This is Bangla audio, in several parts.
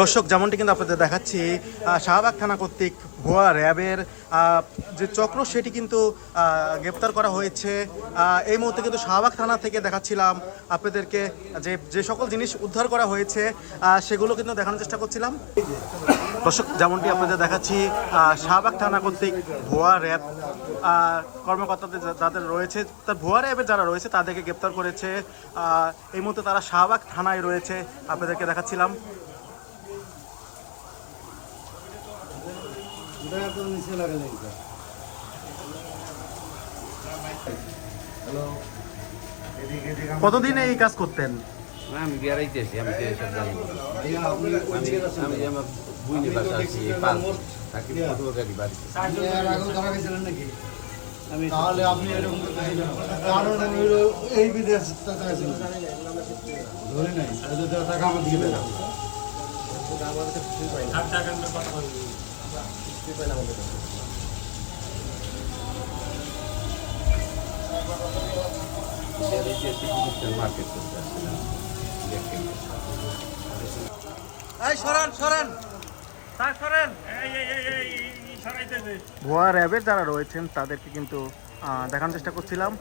দর্শক, যেমনটি কিন্তু আপনাদের দেখাচ্ছি, শাহবাগ থানা কর্তৃক ভুয়া র্যাবের যে চক্র সেটি কিন্তু গ্রেপ্তার করা হয়েছে। এই মুহূর্তে কিন্তু শাহবাগ থানা থেকে দেখাচ্ছিলাম আপনাদেরকে যে যে সকল জিনিস উদ্ধার করা হয়েছে সেগুলো কিন্তু দেখানোর চেষ্টা করছিলাম। দর্শক, যেমনটি আপনাদের দেখাচ্ছি, শাহবাগ থানা কর্তৃক ভুয়া র্যাব কর্মকর্তাদের যাদের রয়েছে, তার ভুয়া র্যাবের যারা রয়েছে তাদেরকে গ্রেপ্তার করেছে। এই মুহূর্তে তারা শাহবাগ থানায় রয়েছে, আপনাদেরকে দেখাচ্ছিলাম। কতদিন এই কাজ করতেন? আমি বেড়াইতেছি, আমি তো এসব জানি না। আমি আমার বুঝনি বাসা আছি থাকি গাড়ি বাড়িতে। তাহলে আপনি এরকম এই বিদেশ ধরে নাই টাকা আমার দিকে দেয় মার্কেট করতে আসছিলাম। ভুয়া র্যাবের যারা রয়েছেন তাদেরকে কিন্তু দেখানোর চেষ্টা করছিলাম।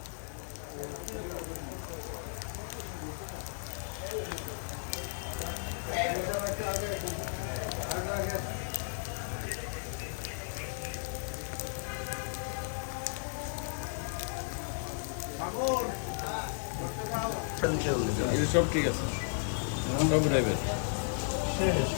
সব ঠিক আছে, সব র্যাবের। শেষ